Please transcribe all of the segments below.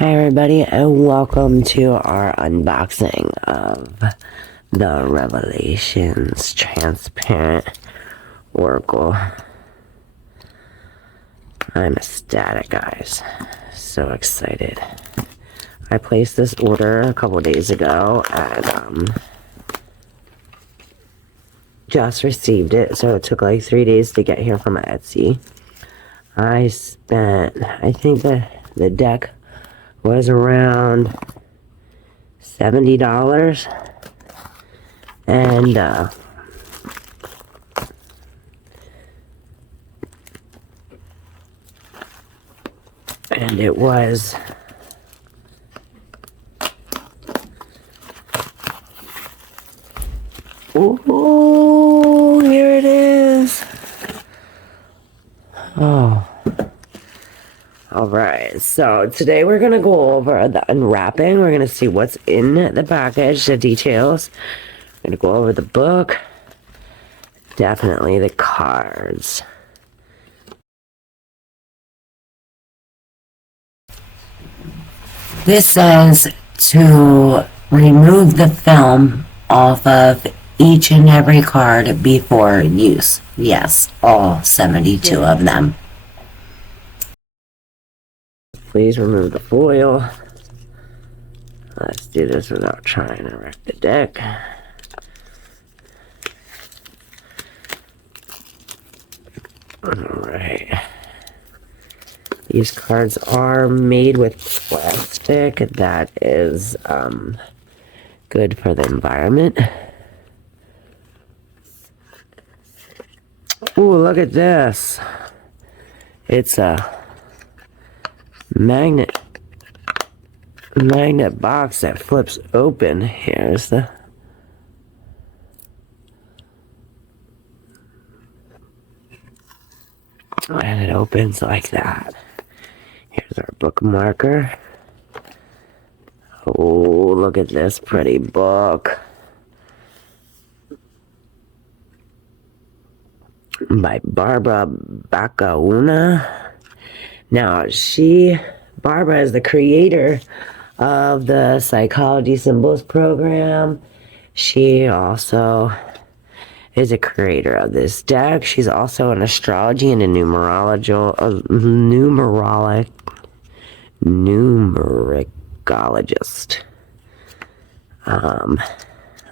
Hi everybody and welcome to our unboxing of the Revelations Transparent Oracle. I'm ecstatic, guys. So excited. I placed this order a couple days ago and just received it, so it took like 3 days to get here from Etsy. I think the deck was around $70, and it was ooh, here it is. Oh. Alright, so today we're going to go over the unwrapping. We're going to see what's in the package, the details. We're going to go over the book. Definitely the cards. This says to remove the film off of each and every card before use. Yes, all 72 of them. Please remove the foil. Let's do this without trying to wreck the deck. Alright. These cards are made with plastic that is good for the environment. Ooh, look at this. It's a magnet box that flips open. Here's the and it opens like that. Here's our book marker. Oh, look at this pretty book by Barbara Bacauna. Now, Barbara is the creator of the Psychology Symbols program. She also is a creator of this deck. She's also an astrology and a numerologist.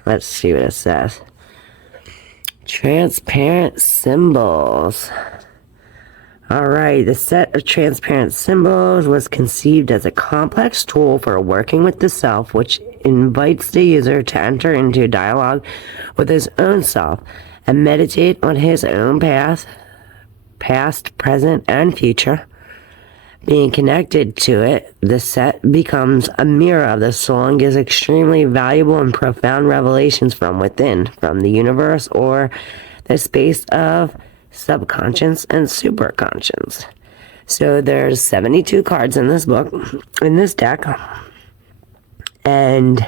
Let's see what it says. Transparent symbols. Alright, the set of transparent symbols was conceived as a complex tool for working with the self, which invites the user to enter into dialogue with his own self and meditate on his own past, present, and future. Being connected to it, the set becomes a mirror of the soul and gives extremely valuable and profound revelations from within, from the universe or the space of subconscious and superconscious. So there's 72 cards in this book, in this deck, and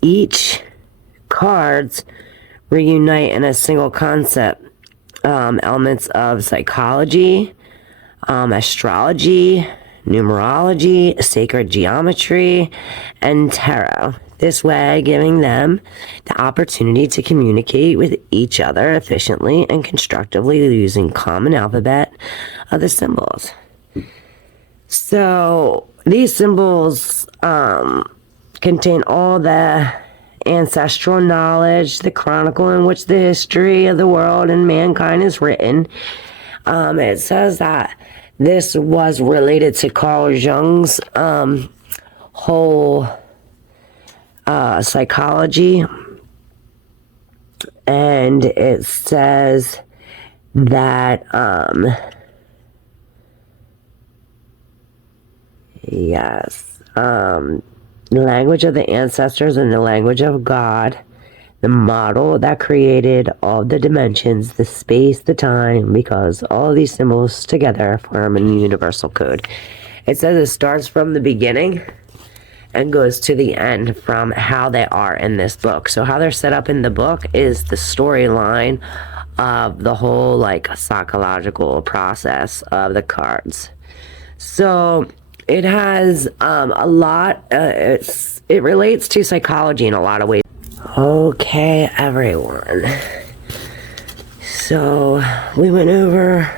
each cards reunite in a single concept, elements of psychology, astrology, numerology, sacred geometry, and tarot. This way, giving them the opportunity to communicate with each other efficiently and constructively using common alphabet of the symbols. So, these symbols contain all the ancestral knowledge, the chronicle in which the history of the world and mankind is written. It says that this was related to Carl Jung's whole psychology, and it says that the language of the ancestors and the language of God, the model that created all the dimensions, the space, the time, because all of these symbols together form a universal code. It says it starts from the beginning and goes to the end from how they are in this book. So how they're set up in the book is the storyline of the whole psychological process of the cards. So it has a lot, it relates to psychology in a lot of ways. Okay, everyone. So we went over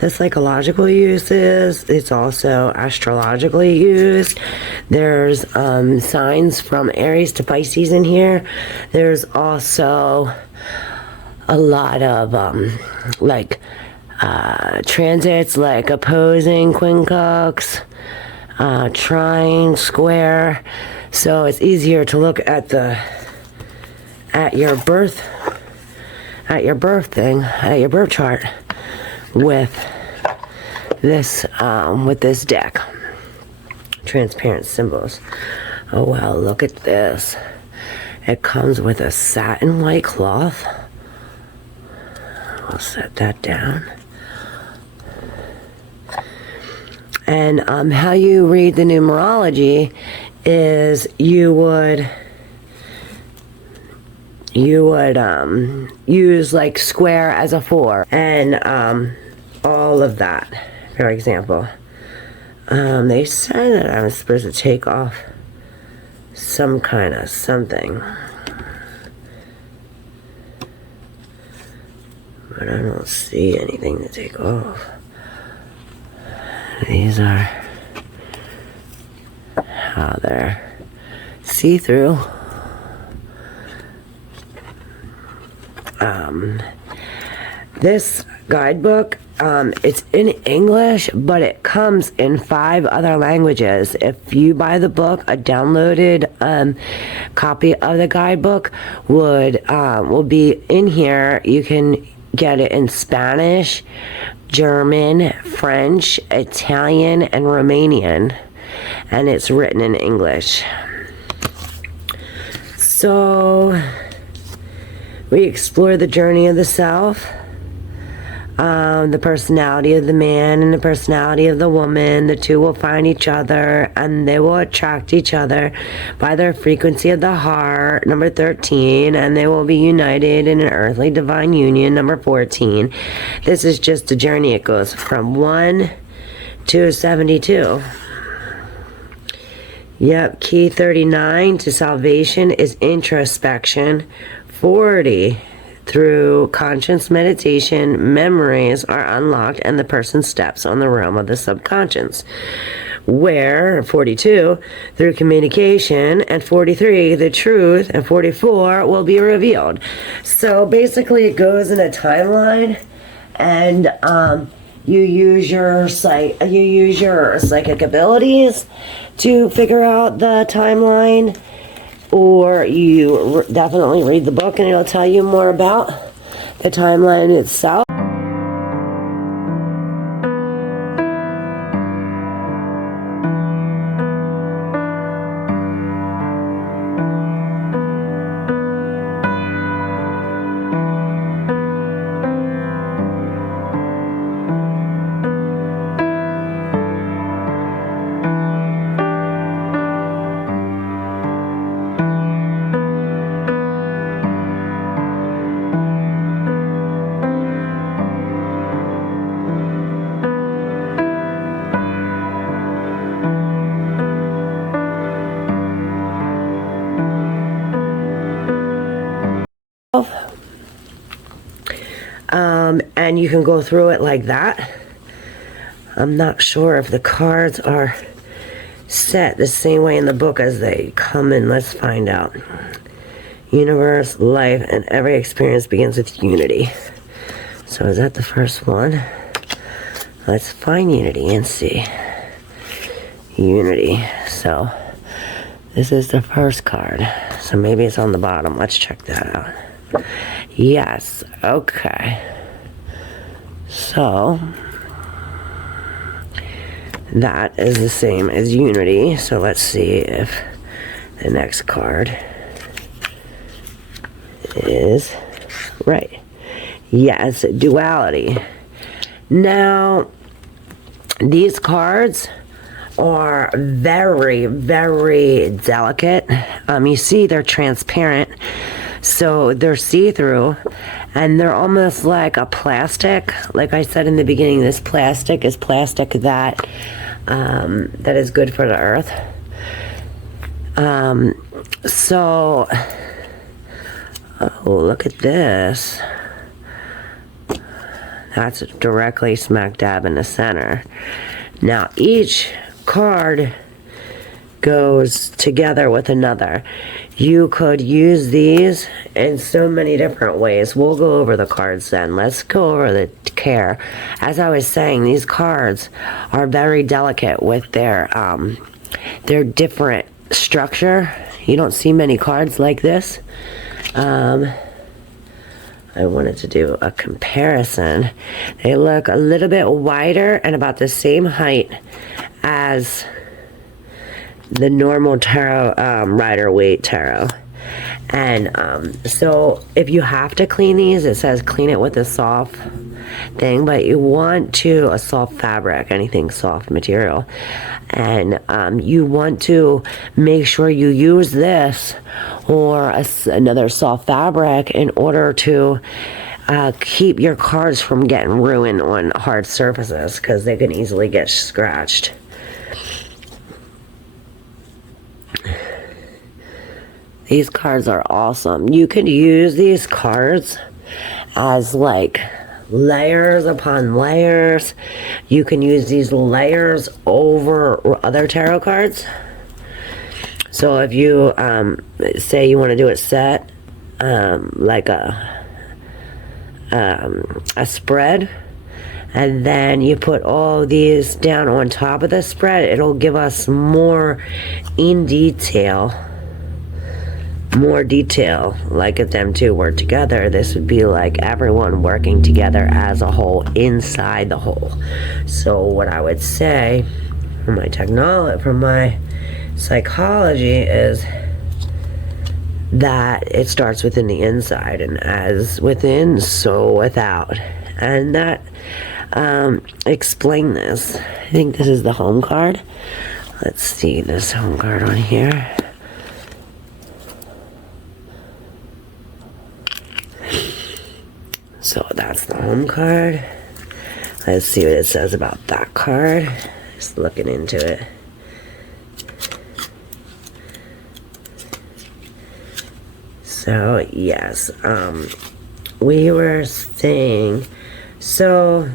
the psychological uses. It's also astrologically used. There's signs from Aries to Pisces in here. There's also a lot of transits, like opposing quincunx, trine, square. So it's easier to look at your birth chart with this deck. Transparent symbols. Oh wow, look at this. It comes with a satin white cloth. I'll set that down. And how you read the numerology is you would use like square as a 4 and all of that. For example, they said that I was supposed to take off some kind of something, but I don't see anything to take off. These are how they're see-through. This guidebook, it's in English, but it comes in 5 other languages. If you buy the book, a downloaded copy of the guidebook will be in here. You can get it in Spanish, German, French, Italian, and Romanian, and it's written in English. So we explore the journey of the self, the personality of the man and the personality of the woman. The two will find each other and they will attract each other by their frequency of the heart, number 13, and they will be united in an earthly divine union, number 14. This is just a journey. It goes from 1 to 72. Yep, key 39 to salvation is introspection. 40, through conscious meditation, memories are unlocked and the person steps on the realm of the subconscious. Where 42, through communication, and 43, the truth, and 44 will be revealed. So basically it goes in a timeline, and you use your psychic abilities to figure out the timeline, or you definitely read the book and it'll tell you more about the timeline itself. And you can go through it like that. I'm not sure if the cards are set the same way in the book as they come in. Let's find out. Universe, life, and every experience begins with unity. So is that the first one? Let's find unity and see. Unity. So this is the first card. So maybe it's on the bottom. Let's check that out. Yes. Okay. So that is the same as unity. So let's see if the next card is right. Yes, duality. Now, these cards are very, very delicate. You see they're transparent, so they're see-through, and they're almost like a plastic. Like I said in the beginning, this plastic is plastic that that is good for the earth. So, oh, look at this. That's directly smack dab in the center. Now, each card goes together with another. You could use these in so many different ways. We'll go over the cards then. Let's go over the care. As I was saying, these cards are very delicate with their different structure. You don't see many cards like this. I wanted to do a comparison. They look a little bit wider and about the same height as the normal tarot, Rider-Waite tarot. And so if you have to clean these, it says clean it with a soft thing, but you want to, a soft fabric, anything soft material. And you want to make sure you use this or another soft fabric in order to keep your cards from getting ruined on hard surfaces, because they can easily get scratched. These cards are awesome. You can use these cards as like layers upon layers. You can use these layers over other tarot cards. So if you say you want to do a set, like a spread, and then you put all these down on top of the spread, it'll give us more detail, like if them two were together. This would be like everyone working together as a whole inside the whole. So what I would say from my psychology is that it starts within the inside, and as within, so without. And that explain this. I think this is the home card. Let's see this home card on here. So that's the home card. Let's see what it says about that card. Just looking into it. So yes, we were saying, so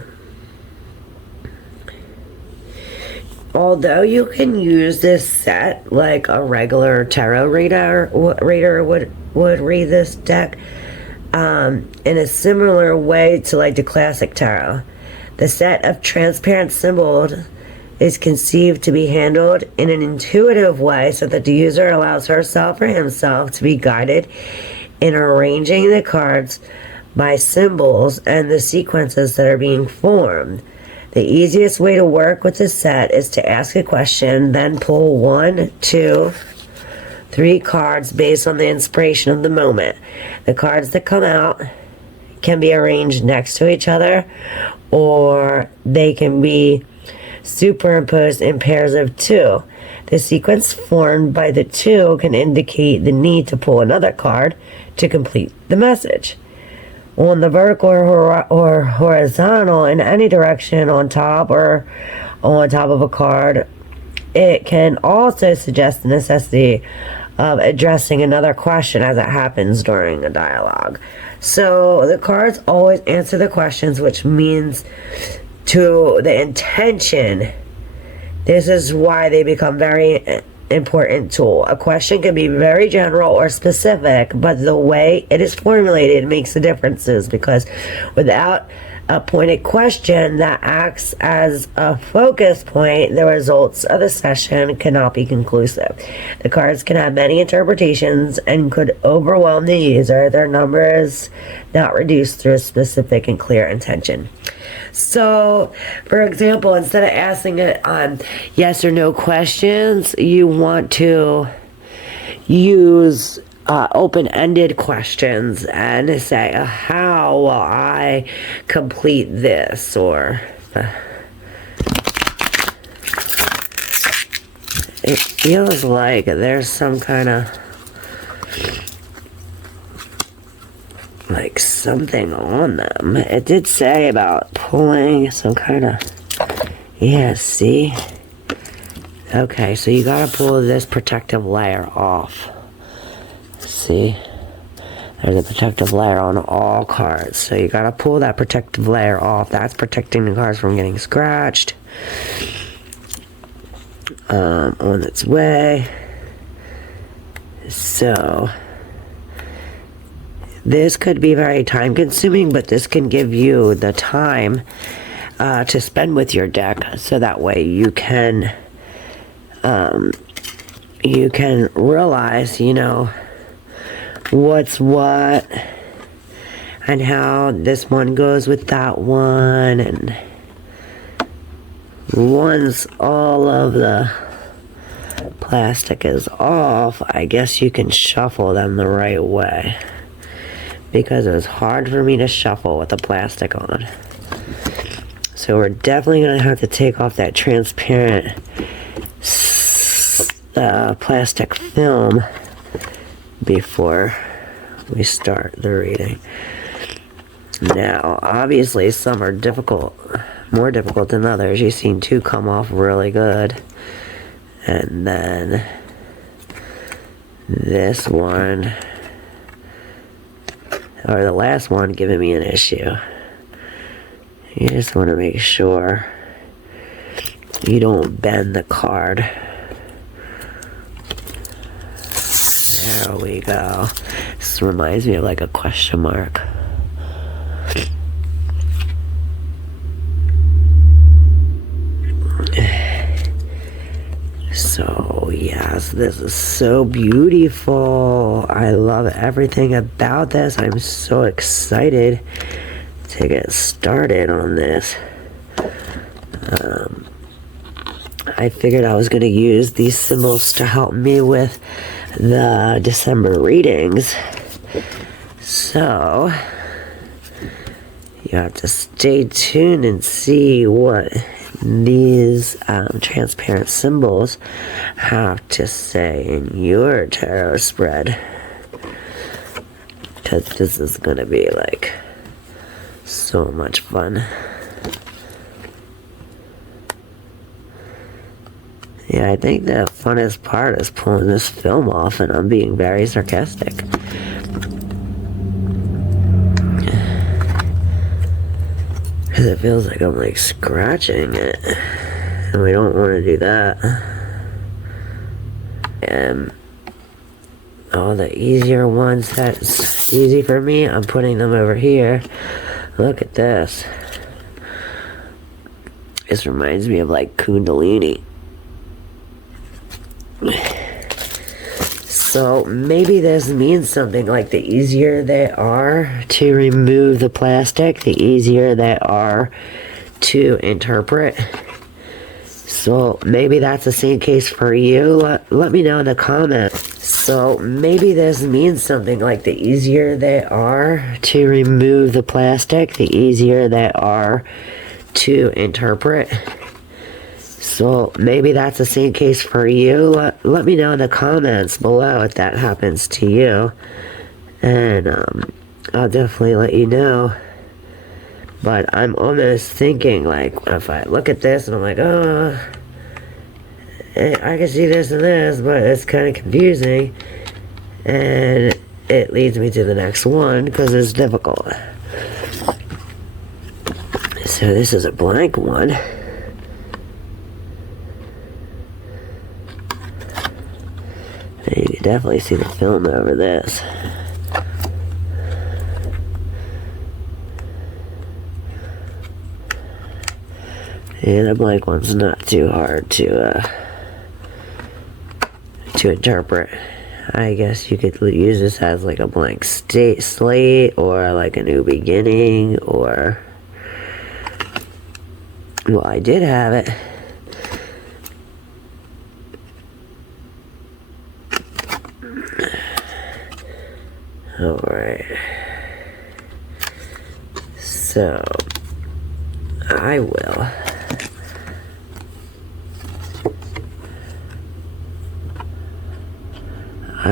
although you can use this set like a regular tarot reader would read this deck, in a similar way to like the classic tarot, the set of transparent symbols is conceived to be handled in an intuitive way so that the user allows herself or himself to be guided in arranging the cards by symbols and the sequences that are being formed. The easiest way to work with the set is to ask a question, then pull 1, 2, 3 cards based on the inspiration of the moment. The cards that come out can be arranged next to each other, or they can be superimposed in pairs of 2. The sequence formed by the 2 can indicate the need to pull another card to complete the message. On the vertical or horizontal, in any direction, on top or on top of a card, it can also suggest the necessity of addressing another question as it happens during a dialogue. So the cards always answer the questions, which means to the intention. This is why they become very important tool. A question can be very general or specific, but the way it is formulated makes the differences, because without a pointed question that acts as a focus point, the results of the session cannot be conclusive. The cards can have many interpretations and could overwhelm the user. Their number is not reduced through a specific and clear intention. So, for example, instead of asking it on yes or no questions, you want to use open-ended questions and say, how will I complete this? Or it feels like there's some kind of like something on them. It did say about pulling some kind of, yeah, see? Okay, so you gotta pull this protective layer off. See? There's a protective layer on all cards. So you gotta pull that protective layer off. That's protecting the cards from getting scratched. On its way. So this could be very time consuming, but this can give you the time to spend with your deck, so that way you can realize, you know, what's what and how this one goes with that one, and once all of the plastic is off, I guess you can shuffle them the right way, because it was hard for me to shuffle with the plastic on. So we're definitely going to have to take off that transparent plastic film before we start the reading. Now, obviously, some are difficult, more difficult than others. You've seen two come off really good. And then this one, or the last one, giving me an issue. You just want to make sure you don't bend the card. There we go. This reminds me of like a question mark. So yes, this is so beautiful. I love everything about this. I'm so excited to get started on this. I figured I was going to use these symbols to help me with the December readings. So you have to stay tuned and see what these transparent symbols have to say in your tarot spread, because this is going to be like so much fun. Yeah, I think the funnest part is pulling this film off, and I'm being very sarcastic. Because it feels like I'm like scratching it, and we don't want to do that. And all the easier ones that's easy for me, I'm putting them over here. Look at this. This reminds me of like Kundalini. So maybe this means something like the easier they are to remove the plastic, the easier they are to interpret. So maybe that's the same case for you. Let me know in the comments. So maybe this means something like the easier they are to remove the plastic, the easier they are to interpret. So maybe that's the same case for you. Let me know in the comments below if that happens to you. And I'll definitely let you know. But I'm almost thinking, like, if I look at this and I'm like, oh, I can see this and this, but it's kind of confusing. And it leads me to the next one because it's difficult. So this is a blank one. You can definitely see the film over this. Yeah, the blank one's not too hard to interpret. I guess you could use this as like a blank slate, or like a new beginning, or... Well, I did have it. Alright. So, I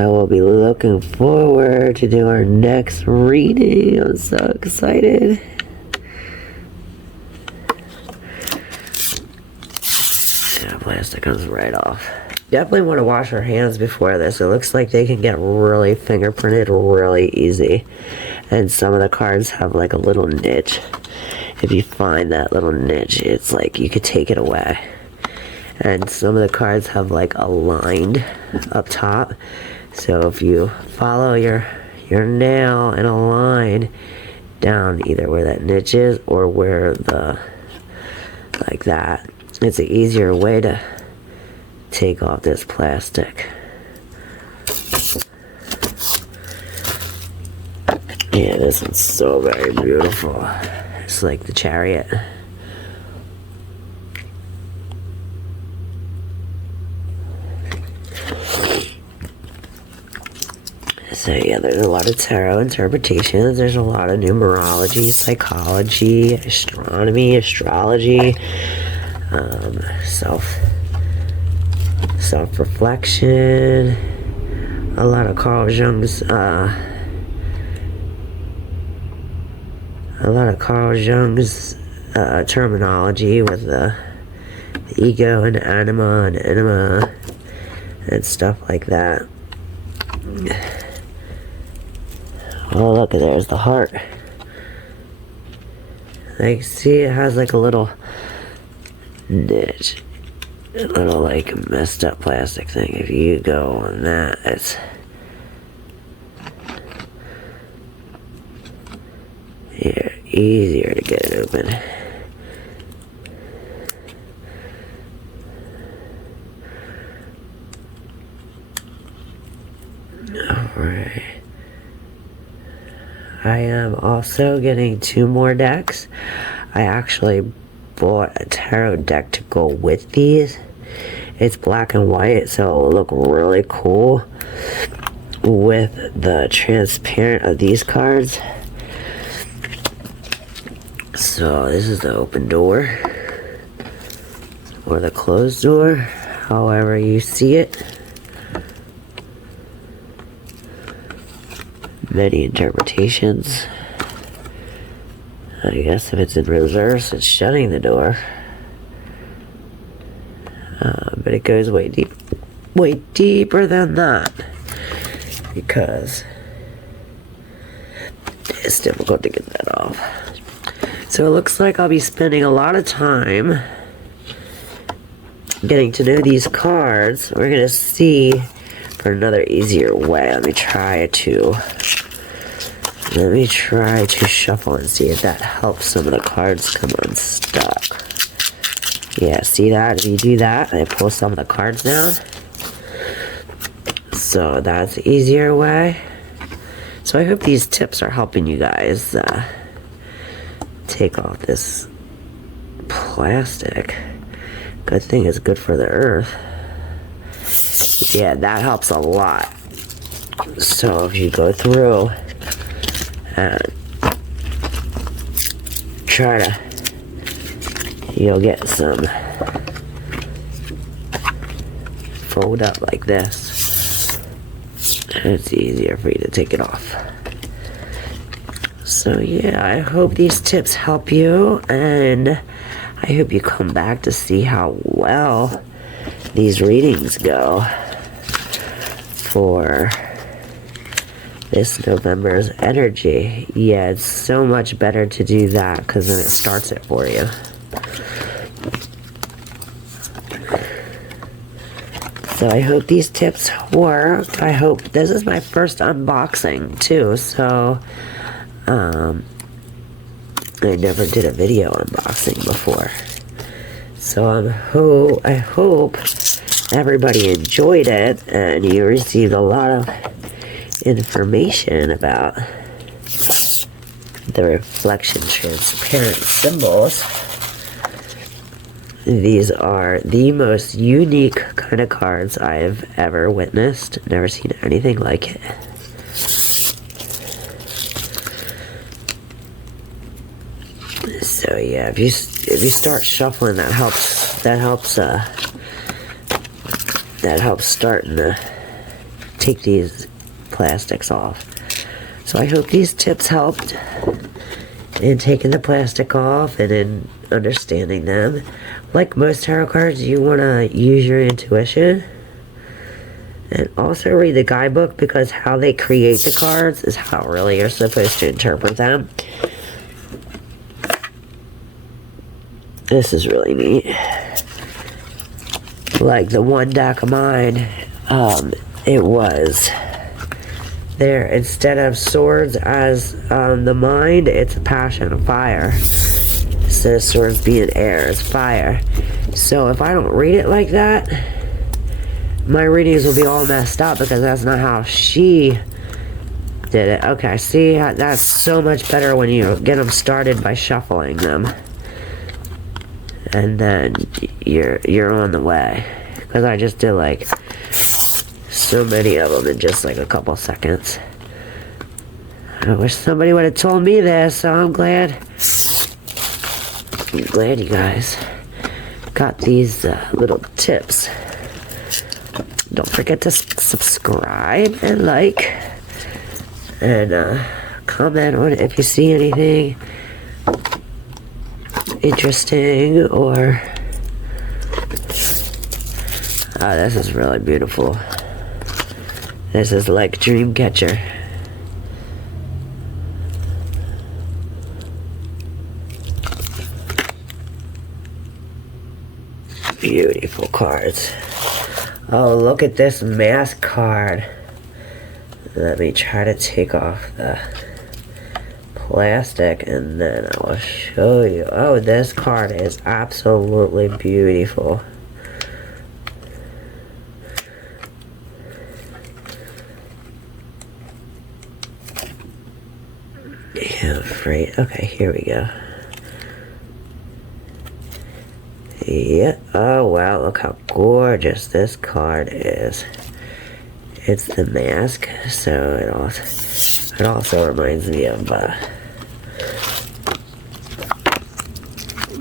will be looking forward to do our next reading. I'm so excited. plastic comes right off. Definitely want to wash our hands before this. It looks like they can get really fingerprinted really easy. And some of the cards have like a little niche. If you find that little niche, it's like you could take it away. And some of the cards have like a line up top. So if you follow your nail in a line down either where that niche is or where the, like that, it's an easier way to take off this plastic. Yeah, this one's so very beautiful. It's like the Chariot. So yeah, there's a lot of tarot interpretations. There's a lot of numerology, psychology, astronomy, astrology, self-reflection, a lot of Carl Jung's terminology with the ego and anima and enema and stuff like that. Oh, look, there's the heart. Like, see, it has like a little niche. A little, like, messed up plastic thing. If you go on that, it's... yeah, easier to get it open. Alright. I am also getting 2 more decks. I actually bought a tarot deck to go with these. It's black and white, so it'll look really cool with the transparent of these cards. So this is the open door or the closed door, however you see it. Many interpretations. I guess if it's in reverse, it's shutting the door. But it goes way deeper than that, because it's difficult to get that off. So it looks like I'll be spending a lot of time getting to know these cards. We're gonna see for another easier way. Let me try to shuffle and see if that helps some of the cards come unstuck. Yeah, see that? If you do that, I pull some of the cards down. So that's the easier way. So I hope these tips are helping you guys take off this plastic. Good thing it's good for the earth. Yeah, that helps a lot. So if you go through and try to, you'll get some fold up like this, and it's easier for you to take it off. So yeah, I hope these tips help you, and I hope you come back to see how well these readings go for this November's energy. Yeah, it's so much better to do that because then it starts it for you. So I hope these tips work. I hope this is my first unboxing too, so I never did a video unboxing before. So I hope everybody enjoyed it and you received a lot of information about the reflection transparent symbols. These are the most unique kind of cards I've ever witnessed. Never seen anything like it. So yeah, if you start shuffling, that helps starting to take these plastics off. So I hope these tips helped in taking the plastic off and in understanding them. like most tarot cards, you want to use your intuition. And also read the guidebook, because how they create the cards is how really you're supposed to interpret them. This is really neat. Like the one deck of mine, it was there, instead of swords as the mind, it's a passion of fire. Instead of swords being air, it's fire. So if I don't read it like that, my readings will be all messed up, because that's not how she did it. Okay, see, that's so much better when you get them started by shuffling them. And then you're on the way. Because I just did like so many of them in just like a couple seconds. I wish somebody would have told me this, so I'm glad you guys got these little tips. Don't forget to subscribe and like, and comment on it if you see anything interesting, or this is really beautiful. This is like Dreamcatcher. Beautiful cards. Oh, look at this mask card. Let me try to take off the plastic, and then I will show you. Oh, this card is absolutely beautiful. Yeah, right. Okay, here we go. Yeah. Oh, wow. Look how gorgeous this card is. It's the mask, so it also reminds me of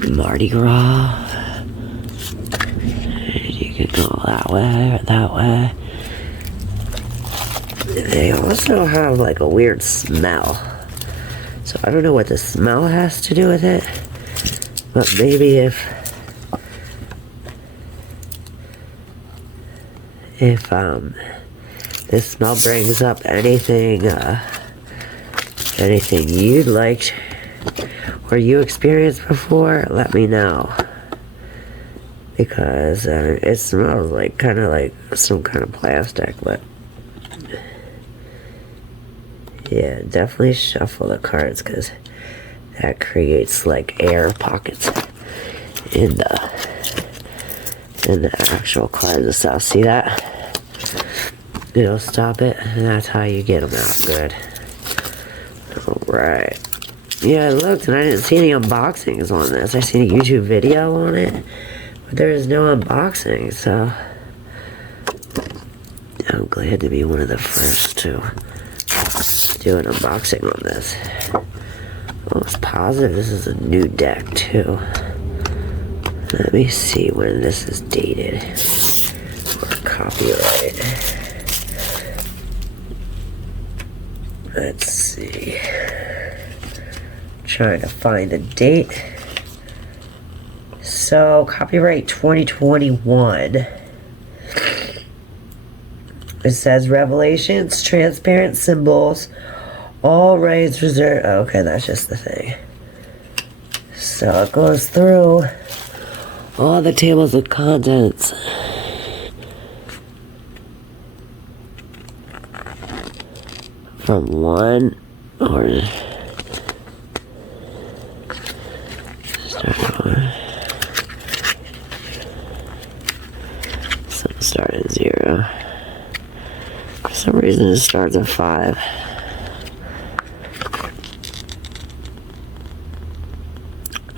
Mardi Gras. You can go that way or that way. They also have like a weird smell. So I don't know what the smell has to do with it. But maybe if this smell brings up anything anything you'd liked or you experienced before, let me know, because it smells like kind of like some kind of plastic. But yeah, definitely shuffle the cards, because that creates like air pockets in the actual cards itself. See that? It'll stop it, and that's how you get them out good. Alright. Yeah, I looked and I didn't see any unboxings on this. I seen a YouTube video on it, but there is no unboxing, so I'm glad to be one of the first to do an unboxing on this. Almost positive this is a new deck too. Let me see when this is dated or copyright. Let's see. Trying to find the date. So, copyright 2021. It says Revelations, transparent symbols, all rights reserved. Oh, okay, that's just the thing. So it goes through all the tables of contents. From one or start at 0. For some reason it starts at 5.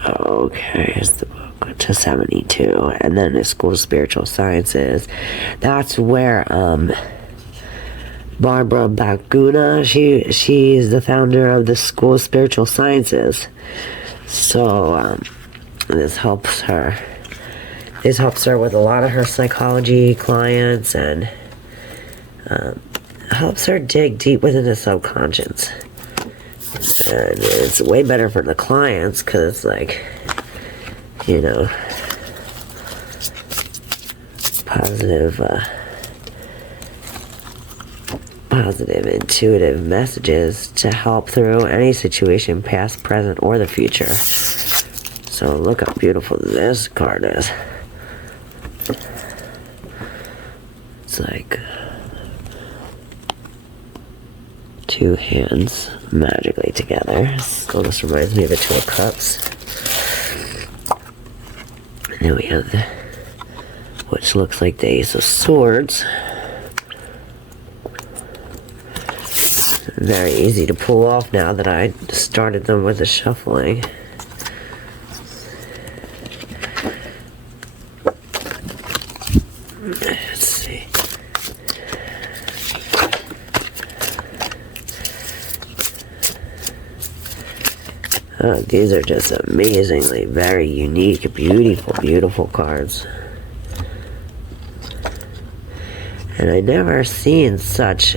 Okay, here's the book to 72, and then the School of Spiritual Sciences. That's where Barbara Baguna, she's the founder of the School of Spiritual Sciences. So this helps her. This helps her with a lot of her psychology clients, and helps her dig deep within the subconscious. And it's way better for the clients, because, like, you know, positive, positive, intuitive messages to help through any situation, past, present, or the future. So look how beautiful this card is. It's like two hands magically together. So this reminds me of the Two of Cups. And then we have the, which looks like the Ace of Swords. Very easy to pull off now that I started them with the shuffling. Let's see. Oh, these are just amazingly very unique, beautiful, beautiful cards. And I never seen such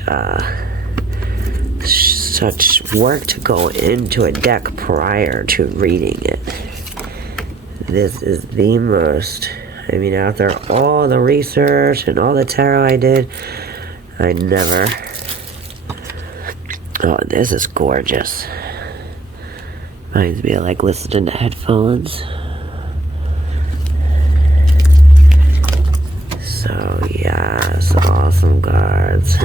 such work to go into a deck prior to reading it. This is the most, I mean, after all the research and all the tarot I did, I never, oh, this is gorgeous. Reminds me of like listening to headphones. So yes, awesome cards.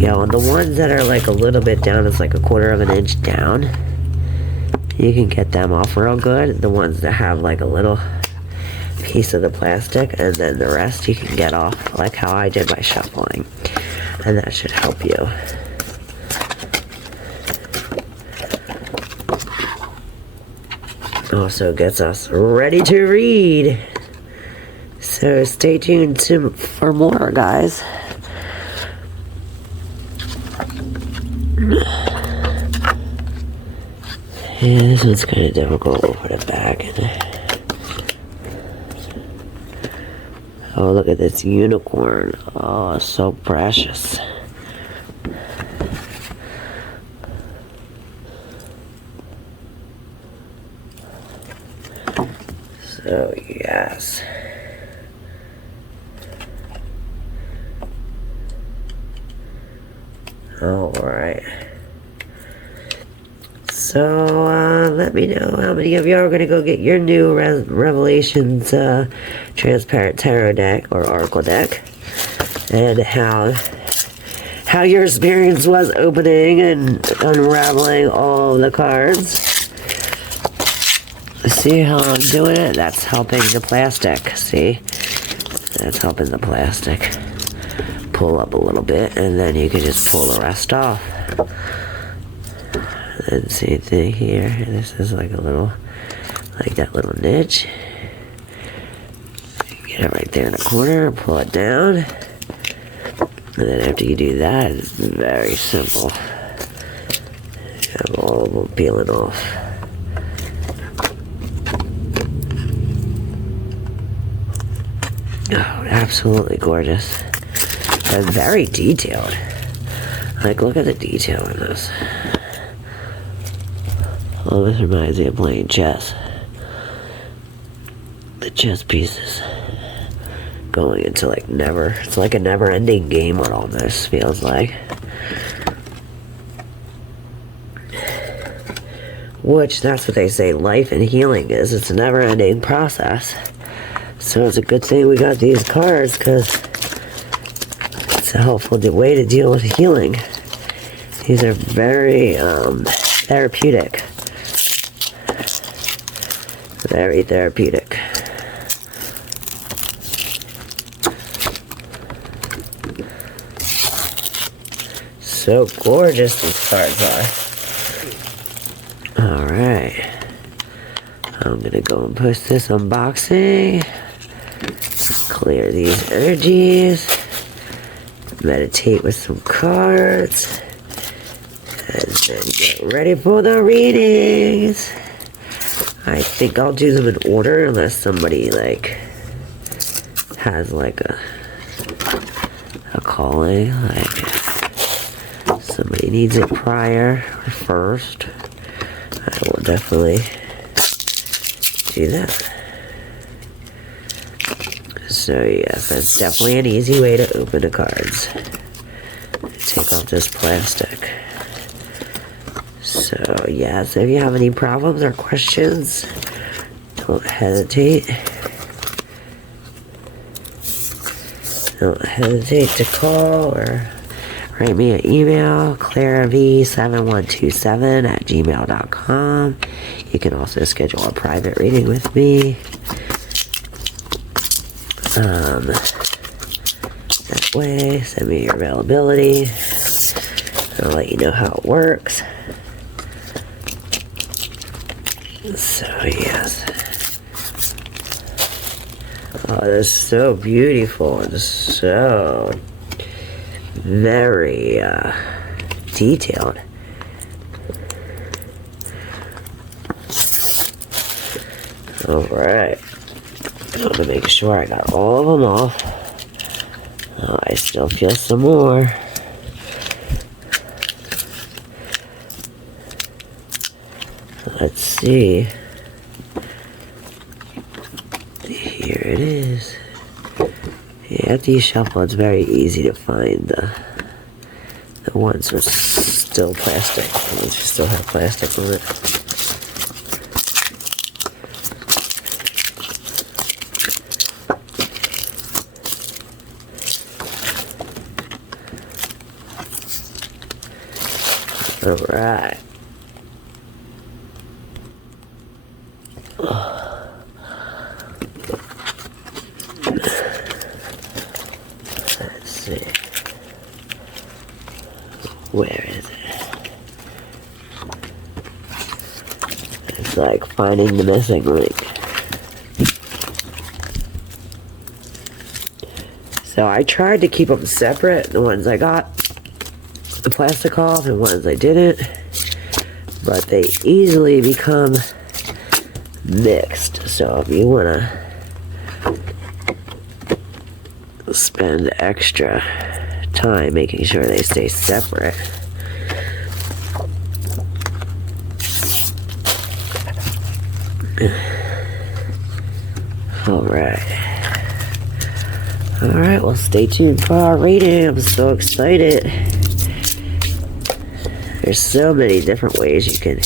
Yeah, and the ones that are like a little bit down, it's like a quarter of an inch down, you can get them off real good. The ones that have like a little piece of the plastic, and then the rest you can get off like how I did my shuffling. And that should help you. Also gets us ready to read. So stay tuned for more, guys. Yeah, this one's kind of difficult. We'll put it back in. Oh, look at this unicorn. Oh, so precious. So, yes. Alright. So, let me know how many of you are going to go get your new Revelations Transparent Tarot deck or Oracle deck. And how your experience was opening and unraveling all the cards. See how I'm doing it? That's helping the plastic. See? That's helping the plastic. Pull up a little bit, and then you can just pull the rest off. And same thing here. This is like a little, like that little niche. Get it right there in the corner, pull it down. And then after you do that, it's very simple. You have all of them peeling off. Oh, absolutely gorgeous. And very detailed. Like, look at the detail in this. Oh, this reminds me of playing chess. The chess pieces. Going into like it's like a never-ending game what all this feels like. Which, that's what they say life and healing is. It's a never-ending process. So it's a good thing we got these cards, because it's a helpful way to deal with healing. These are very therapeutic. Very therapeutic. So gorgeous these cards are. Alright. I'm gonna go and post this unboxing. Clear these energies. Meditate with some cards. And then get ready for the readings. I think I'll do them in order unless somebody like has like a calling, like somebody needs it prior or first. I will definitely do that. So yes, that's definitely an easy way to open the cards. Take off this plastic. So yes, if you have any problems or questions, don't hesitate. Don't hesitate to call or write me an email, ClairV7127@gmail.com. You can also schedule a private reading with me. That way, send me your availability. I'll let you know how it works. So, yes. Oh, that's so beautiful and so very detailed. Alright. I'm gonna make sure I got all of them off. Oh, I still feel some more. Let's see. Here it is. Yeah, after you shuffle, it's very easy to find the ones with still plastic. The ones who still have plastic on it. Alright. Let's see. Where is it? It's like finding the missing link. So I tried to keep them separate, the ones I got the plastic off and ones I didn't, but they easily become mixed. So if you want to spend extra time making sure they stay separate, alright, well, stay tuned for our reading. I'm so excited. There's so many different ways you can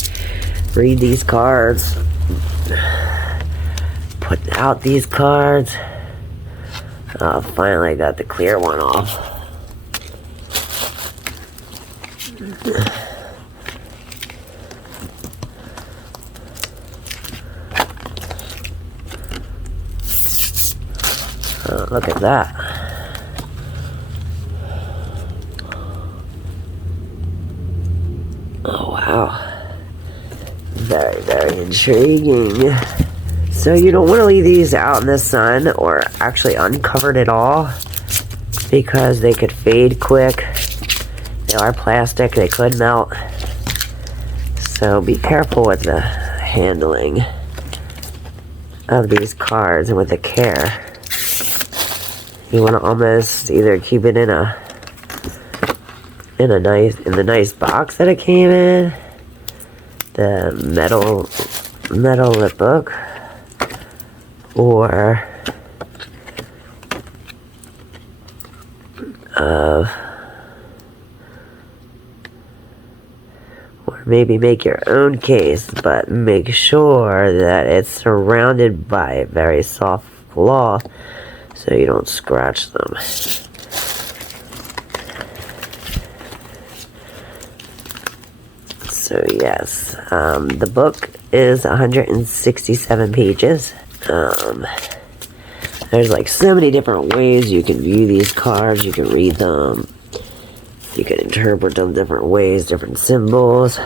read these cards, put out these cards. Finally got the clear one off. Look at that. Oh, wow. Very, very intriguing. So you don't want to leave these out in the sun or actually uncovered at all, because they could fade quick. They are plastic, they could melt. So be careful with the handling of these cards and with the care. You want to almost either keep it in the nice box that it came in, the metal lip book, or maybe make your own case, but make sure that it's surrounded by a very soft cloth so you don't scratch them. So yes, the book is 167 pages. There's like so many different ways you can view these cards. You can read them. You can interpret them different ways, different symbols.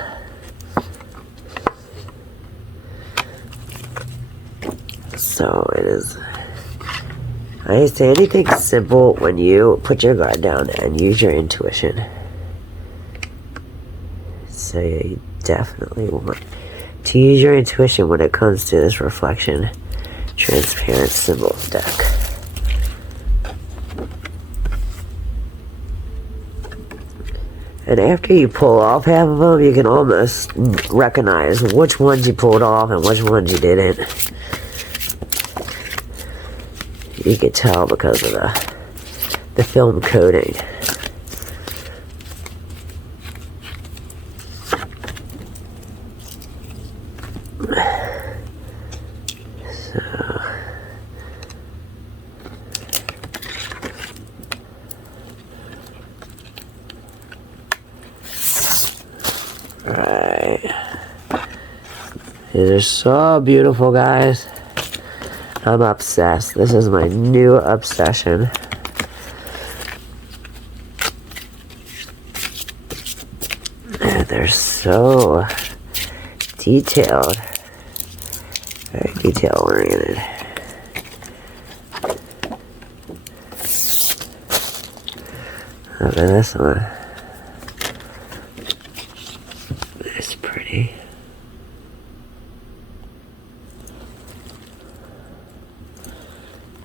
So it is, I say anything simple when you put your guard down and use your intuition. So yeah, you definitely want to use your intuition when it comes to this reflection transparent symbols deck. And after you pull off half of them, you can almost recognize which ones you pulled off and which ones you didn't. You could tell because of the film coating. Right. These are so beautiful, guys. I'm obsessed. This is my new obsession. And they're so detailed. Very detail oriented. Look at this one. It's pretty.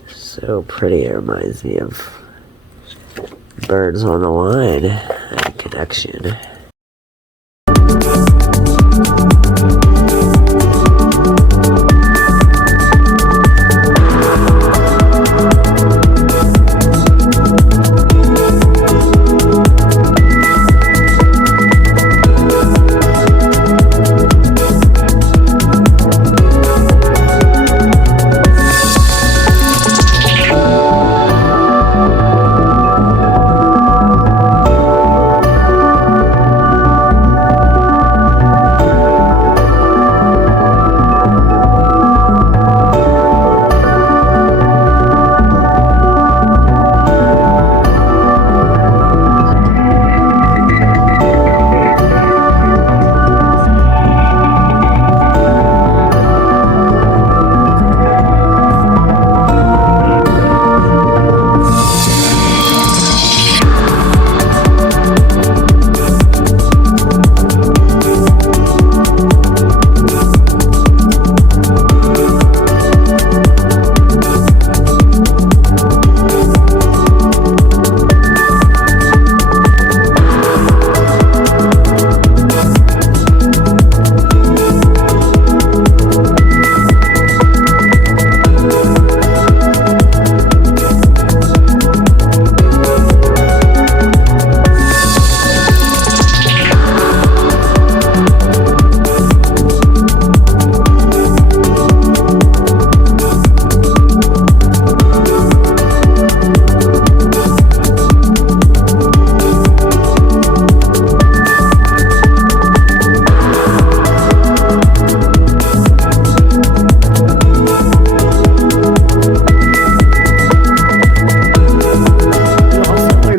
So pretty. It reminds me of Birds on the Line and Connection.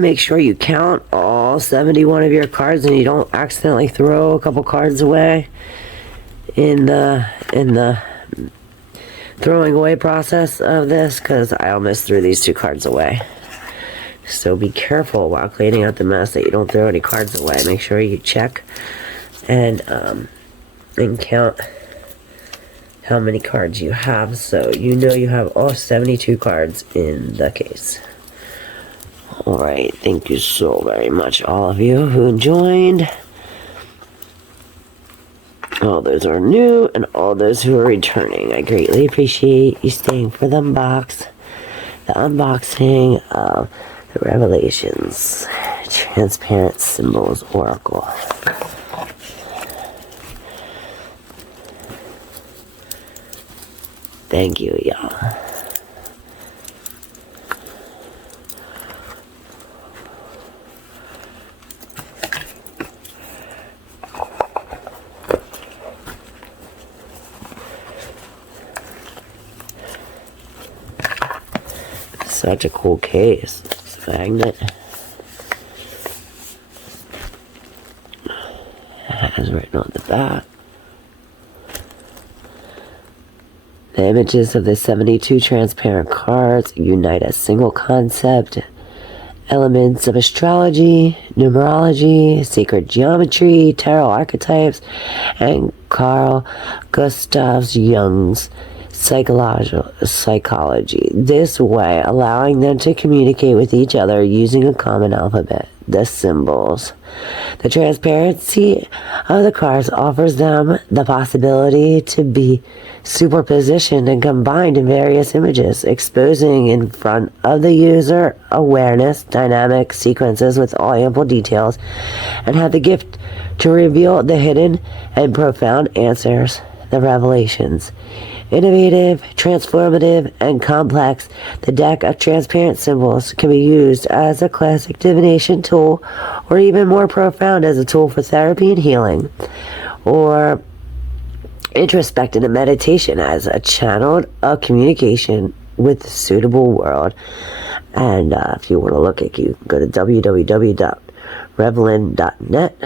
Make sure you count all 71 of your cards and you don't accidentally throw a couple cards away in the throwing away process of this, because I almost threw these 2 cards away. So be careful while cleaning out the mess that you don't throw any cards away. Make sure you check and count how many cards you have, so you know you have all 72 cards in the case. Alright, thank you so very much, all of you who joined. All those who are new and all those who are returning. I greatly appreciate you staying for the unboxing of the Revelations Transparent Symbols Oracle. Thank you, y'all. Such a cool case. It's a magnet. It has written on the back. The images of the 72 transparent cards unite a single concept. Elements of astrology, numerology, sacred geometry, tarot archetypes, and Carl Gustav Jung's psychology. This way, allowing them to communicate with each other using a common alphabet, the symbols. The transparency of the cards offers them the possibility to be superpositioned and combined in various images, exposing in front of the user awareness, dynamic sequences with all ample details, and have the gift to reveal the hidden and profound answers, the revelations. Innovative, transformative, and complex, the deck of transparent symbols can be used as a classic divination tool, or even more profound as a tool for therapy and healing, or introspection and meditation as a channel of communication with the suitable world. And if you want to look at it, you can go to www.revlin.net.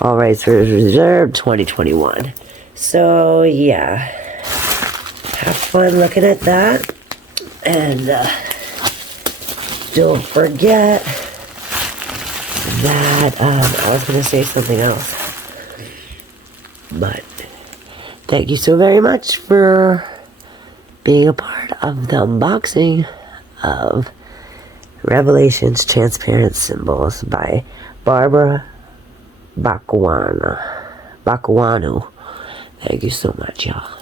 All rights reserved, 2021. So, yeah, have fun looking at that, and don't forget that, I was going to say something else, but thank you so very much for being a part of the unboxing of Revelations Transparent Symbols by Barbara Bakuanu. Thank you so much, y'all.